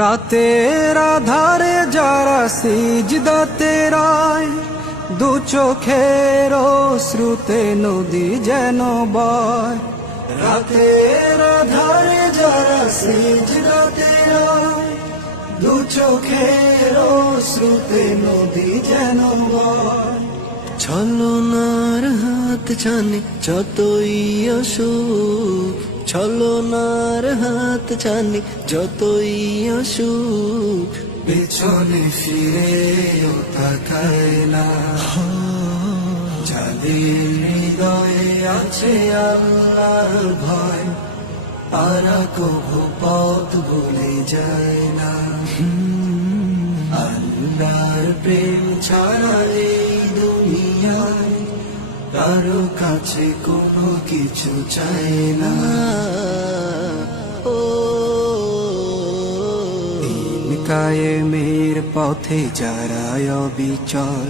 রাতের আধারে যারা সিজদাতে রায়, দু চোখের শ্রুতে নদী যেন বয়। রাতের আধারে যারা সিজদাতে রায়, দু চোখের শ্রুতে নদী যেন বয়। ছলনার হাত ছানি যতই আসুক, ছলনার হাত ছানি যতই আসুক, পেছনে ফিরেও তাকায় না। যাদের হৃদয়ে আছে আল্লাহর ভয়, তারা কভু পথ ভুলে যায় না। আল্লাহর প্রেম ছাড়া এই দুনিয়ায় কারো কাছে কোনো কিছু চায় না। দিন কায়েমের পথে যারা অবিচল,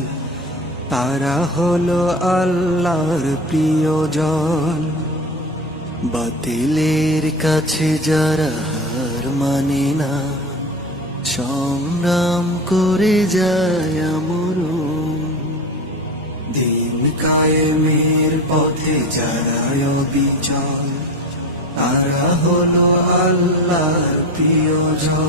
তারা হলো আল্লাহর প্রিয়জন। বাতিলের কাছে যারা হার মানে না, সংগ্রাম করে যায় আমরণ। দিন কায়েমের পথে যারা অবিচল, তারা হলো আল্লাহর প্রিয়জন।